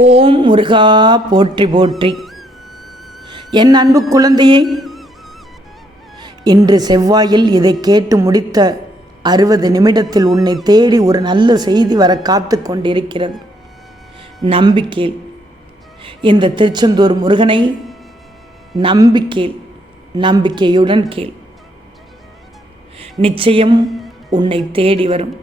ஓம் முருகா போற்றி போற்றி. என் அன்பு குழந்தையே இன்று செவ்வாயில் இதை கேட்டு முடித்த அறுபது நிமிடத்தில் உன்னை தேடி ஒரு நல்ல செய்தி வர காத்து கொண்டிருக்கிறது. நம்பிக்கையில் இந்த திருச்செந்தூர் முருகனை நம்பிக்கையில் நம்பிக்கையுடன் கேள். நிச்சயம் உன்னை தேடி வரும்.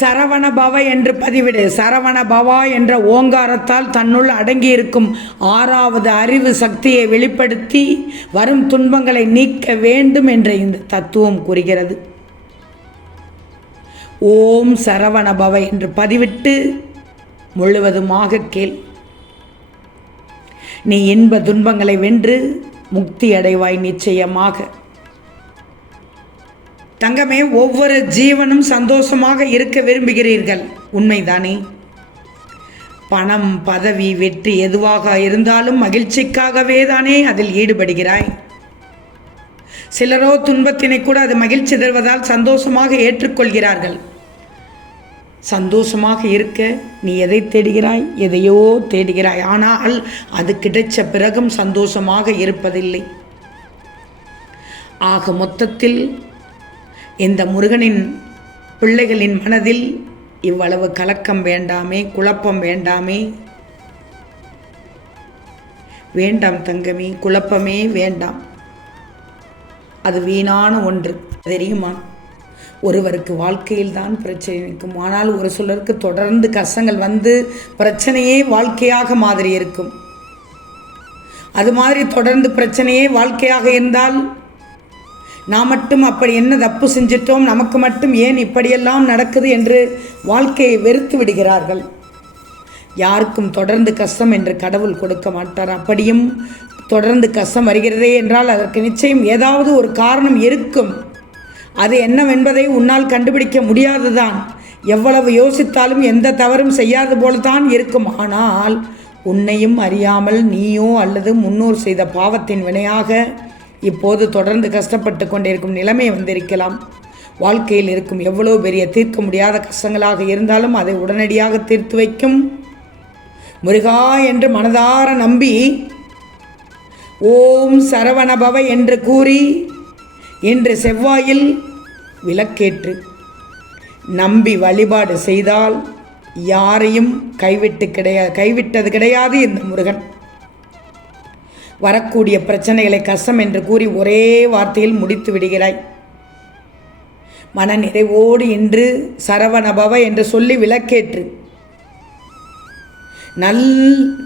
சரவண பவ என்று பதிவிடு. சரவண பவா என்ற ஓங்காரத்தால் தன்னுள் அடங்கியிருக்கும் ஆறாவது அறிவு சக்தியை வெளிப்படுத்தி வரும் துன்பங்களை நீக்க வேண்டும் என்ற இந்த தத்துவம் கூறுகிறது. ஓம் சரவண பவ என்று பதிவிட்டு முழுவதுமாக கேள். நீ இன்ப துன்பங்களை வென்று முக்தி அடைவாய் நிச்சயமாக. தங்கமே ஒவ்வொரு ஜீவனும் சந்தோஷமாக இருக்க விரும்புகிறீர்கள். உண்மைதானே? பணம் பதவி வெற்றி எதுவாக இருந்தாலும் மகிழ்ச்சிக்காகவே தானே அதில் ஈடுபடுகிறாய். சிலரோ துன்பத்தினை கூட அது மகிழ்ச்சி தருவதால் சந்தோஷமாக ஏற்றுக்கொள்கிறார்கள். சந்தோஷமாக இருக்க நீ எதை தேடுகிறாய்? எதையோ தேடுகிறாய். ஆனால் அது கிடைச்ச பிறகும் சந்தோஷமாக இருப்பதில்லை. ஆக மொத்தத்தில் இந்த முருகனின் பிள்ளைகளின் மனதில் இவ்வளவு கலக்கம் வேண்டாமே குழப்பம் வேண்டாமே. வேண்டாம் தங்கமே குழப்பமே வேண்டாம். அது வீணான ஒன்று. தெரியுமா? ஒருவருக்கு வாழ்க்கையில் தான் பிரச்சனை இருக்கும். ஆனால் ஒரு சிலருக்கு தொடர்ந்து கஷ்டங்கள் வந்து பிரச்சனையே வாழ்க்கையாக மாதிரி இருக்கும். அது மாதிரி தொடர்ந்து பிரச்சனையே வாழ்க்கையாக இருந்தால் நாம் மட்டும் அப்படி என்ன தப்பு செஞ்சிட்டோம்? நமக்கு மட்டும் ஏன் இப்படியெல்லாம் நடக்குது என்று வாழ்க்கையை வெறுத்து விடுகிறார்கள். யாருக்கும் தொடர்ந்து கஷ்டம் என்று கடவுள் கொடுக்க மாட்டார். அப்படியும் தொடர்ந்து கஷ்டம் வருகிறதே என்றால் அதற்கு நிச்சயம் ஏதாவது ஒரு காரணம் இருக்கும். அது என்னவென்பதை உன்னால் கண்டுபிடிக்க முடியாதுதான். எவ்வளவு யோசித்தாலும் எந்த தவறும் செய்யாது போலதான் இருக்கும். ஆனால் உன்னையும் அறியாமல் நீயோ அல்லது முன்னோர் செய்த பாவத்தின் வினையாக இப்போது தொடர்ந்து கஷ்டப்பட்டு கொண்டிருக்கும் நிலைமை வந்திருக்கலாம். வாழ்க்கையில் இருக்கும் எவ்வளோ பெரிய தீர்க்க முடியாத கஷ்டங்களாக இருந்தாலும் அதை உடனடியாக தீர்த்து வைக்கும். முருகா என்று மனதார நம்பி ஓம் சரவணபவ என்று கூறி இன்று செவ்வாயில் விளக்கேற்று நம்பி வழிபாடு செய்தால் யாரையும் கைவிட்டு கிடையாது கைவிட்டது கிடையாது இந்த முருகன். வரக்கூடிய பிரச்சனைகளை கஷ்டம் என்று கூறி ஒரே வார்த்தையில் முடித்து விடுகிறாய். மன நிறைவோடு இன்று சரவணபவ என்று சொல்லி விளக்கேற்று. நல்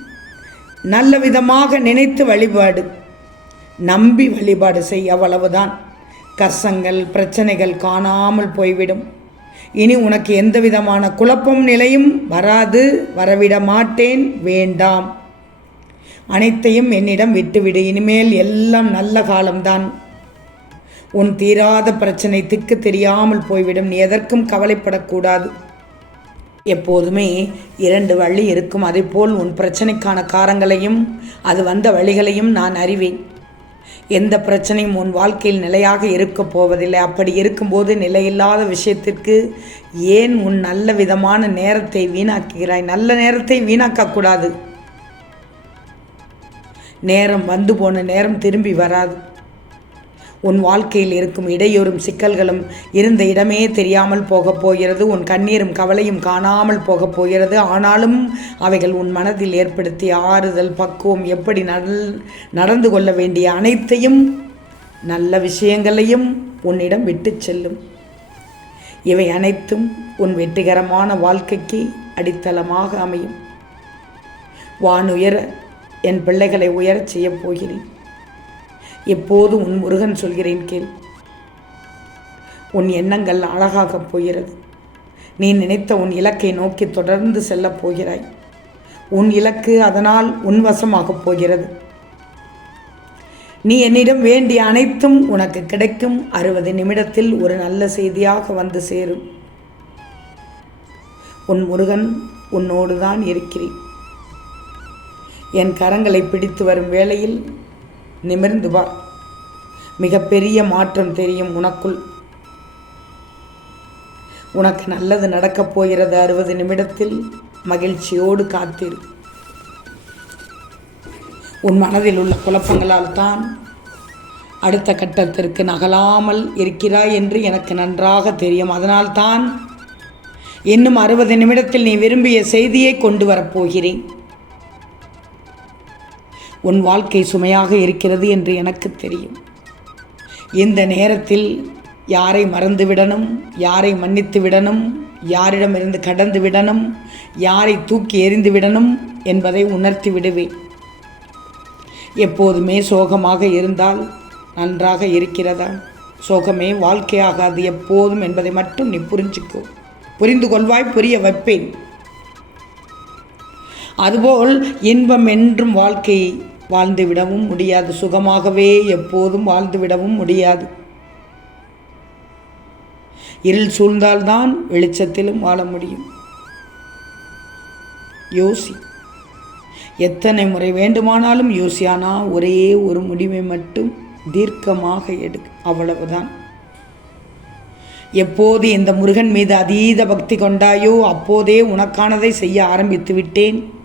நல்ல விதமாக நினைத்து வழிபாடு. நம்பி வழிபாடு செய் அவ்வளவுதான். கஷ்டங்கள் பிரச்சனைகள் காணாமல் போய்விடும். இனி உனக்கு எந்த விதமான குழப்பம் நிலையும் வராது. வரவிட மாட்டேன். வேண்டாம். அனைத்தையும் என்னிடம் விட்டுவிடு. இனிமேல் எல்லாம் நல்ல காலம்தான். உன் தீராத பிரச்சனை திக்கு தெரியாமல் போய்விடும். நீ எதற்கும் கவலைப்படக்கூடாது. எப்போதுமே இரண்டு வழி இருக்கும். அதேபோல் உன் பிரச்சனைக்கான காரங்களையும் அது வந்த வழிகளையும் நான் அறிவேன். எந்த பிரச்சனையும் உன் வாழ்க்கையில் நிலையாக இருக்கப் போவதில்லை. அப்படி இருக்கும்போது நிலையில்லாத விஷயத்திற்கு ஏன் உன் நல்ல விதமான நேரத்தை வீணாக்குகிறாய்? நல்ல நேரத்தை வீணாக்கக்கூடாது. நேரம் வந்து போன நேரம் திரும்பி வராது. உன் வாழ்க்கையில் இருக்கும் இடையூறும் சிக்கல்களும் இருந்த இடமே தெரியாமல் போகப் போகிறது. உன் கண்ணீரும் கவலையும் காணாமல் போகப் போகிறது. ஆனாலும் அவைகள் உன் மனதில் ஏற்படுத்திய ஆறுதல் பக்குவம் எப்படி நல் நடந்து கொள்ள வேண்டிய அனைத்தையும் நல்ல விஷயங்களையும் உன்னிடம் விட்டு செல்லும். இவை அனைத்தும் உன் வெற்றிகரமான வாழ்க்கைக்கு அடித்தளமாக அமையும். வானுயர என் பிள்ளைகளை உயரச் செய்யப் போகிறேன். எப்போது உன் முருகன் சொல்கிறேன் கேள். உன் எண்ணங்கள் அழகாகப் போகிறது. நீ நினைத்த உன் இலக்கை நோக்கி தொடர்ந்து செல்லப் போகிறாய். உன் இலக்கு அதனால் உன் வசமாகப் போகிறது. நீ என்னிடம் வேண்டிய அனைத்தும் உனக்கு கிடைக்கும். அறுபது நிமிடத்தில் ஒரு நல்ல செய்தியாக வந்து சேரும். உன் முருகன் உன்னோடு தான் இருக்கிறேன். என் கரங்களை பிடித்து வரும் வேளையில் நிமிர்ந்து வா. மிகப்பெரிய மாற்றம் தெரியும் உனக்குள். உனக்கு நல்லது நடக்கப் போகிறது அறுபது நிமிடத்தில் மகிழ்ச்சியோடு காத்திரு. உன் மனதில் உள்ள குழப்பங்களால் தான் அடுத்த கட்டத்திற்கு நகலாமல் இருக்கிறாய் என்று எனக்கு நன்றாக தெரியும். அதனால்தான் இன்னும் அறுபது நிமிடத்தில் நீ விரும்பிய செய்தியை கொண்டு வரப்போகிறேன் உன் வாழ்க்கை சுமையாக இருக்கிறது என்று எனக்கு தெரியும். இந்த நேரத்தில் யாரை மறந்து விடணும் யாரை மன்னித்து விடணும் யாரிடமிருந்து கடந்து விடணும் யாரை தூக்கி எறிந்து விடணும் என்பதை உணர்த்தி விடுவேன். எப்போதுமே சோகமாக இருந்தால் நன்றாக இருக்கிறதா? சோகமே வாழ்க்கையாகாது எப்போதும் என்பதை மட்டும் நீ புரிஞ்சுக்கோ. புரிந்து கொள்வாய் புரிய வைப்பேன். அதுபோல் இன்பம் என்றும் வாழ்க்கை வாழ்ந்துவிடவும் முடியாது. சுகமாகவே எப்போதும் வாழ்ந்துவிடவும் முடியாது. இருள் சூழ்ந்தால்தான் வெளிச்சத்திலும் வாழ முடியும். யோசி. எத்தனை முறை வேண்டுமானாலும் யோசியானா ஒரே ஒரு முடிவை மட்டும் தீர்க்கமாக எடு. அவ்வளவுதான். எப்போது இந்த முருகன் மீது அதீத பக்தி கொண்டாயோ அப்போதே உனக்கானதை செய்ய ஆரம்பித்து விட்டேன்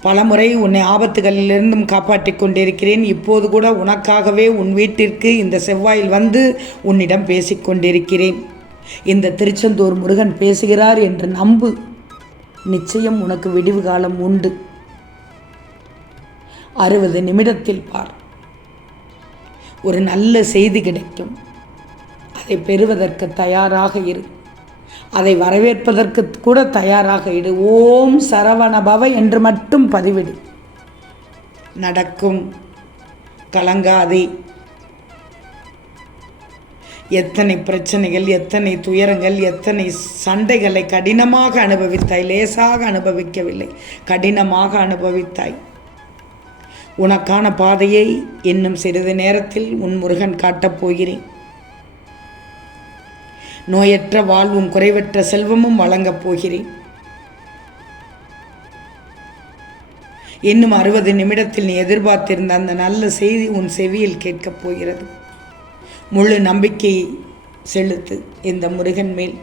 பலமுறை உன்னை ஆபத்துகளிலிருந்தும் காப்பாற்றிக் கொண்டிருக்கிறேன் இப்போது கூட உனக்காகவே உன் வீட்டிற்கு இந்த செவ்வாயில் வந்து உன்னிடம் பேசிக் கொண்டிருக்கிறேன் இந்த திருச்செந்தூர் முருகன் பேசுகிறார் என்று நம்பு. நிச்சயம் உனக்கு விடிவு காலம் உண்டு. அறுபது நிமிடத்தில் பார். ஒரு நல்ல செய்தி கிடைக்கும். அதை பெறுவதற்கு தயாராக இரு. அதை வரவேற்பதற்கு கூட தயாராக இடு. ஓம் சரவணபவ என்று மட்டும் பதிவிடு. நடக்கும். கலங்காதே. எத்தனை பிரச்சனைகள் எத்தனை துயரங்கள் எத்தனை சண்டைகளை கடினமாக அனுபவித்தாய் லேசாக அனுபவிக்கவில்லை கடினமாக அனுபவித்தாய். உனக்கான பாதையை இன்னும் சிறிது நேரத்தில் உன் முருகன் காட்டப் போகிறேன். நோயற்ற வாழ்வும் குறைவற்ற செல்வமும் வழங்கப் போகிறேன். இன்னும் அறுபது நிமிடத்தில் நீ எதிர்பார்த்திருந்த அந்த நல்ல செய்தி உன் செவியில் கேட்கப் போகிறது. முழு நம்பிக்கை செலுத்து இந்த முருகன் மேல்.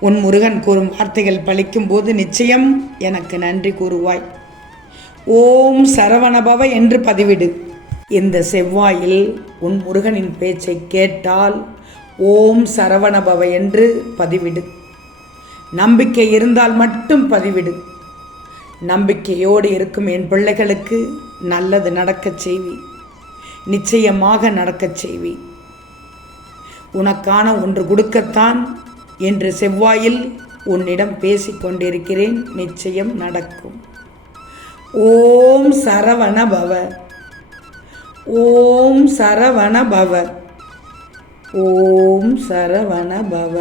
உன் முருகன் கூறும் வார்த்தைகள் பழிக்கும் போது நிச்சயம் எனக்கு நன்றி கூறுவாய். ஓம் சரவணபவ என்று பதிவிடு. இந்த செவ்வாயில் உன் முருகனின் பேச்சை கேட்டால் ஓம் சரவணபவ என்று பதிவிடு. நம்பிக்கை இருந்தால் மட்டும் பதிவிடு. நம்பிக்கையோடு இருக்கும் என் பிள்ளைகளுக்கு நல்லது நடக்கச் செய்வி. நிச்சயமாக நடக்கச் செய்வி. உனக்கான ஒன்று கொடுக்கத்தான் என்று செவ்வாயில் உன்னிடம் பேசிக்கொண்டிருக்கிறேன் நிச்சயம் நடக்கும். ஓம் சரவண பவ ஓம் சரவண பவ ஓம் சரவண பவ.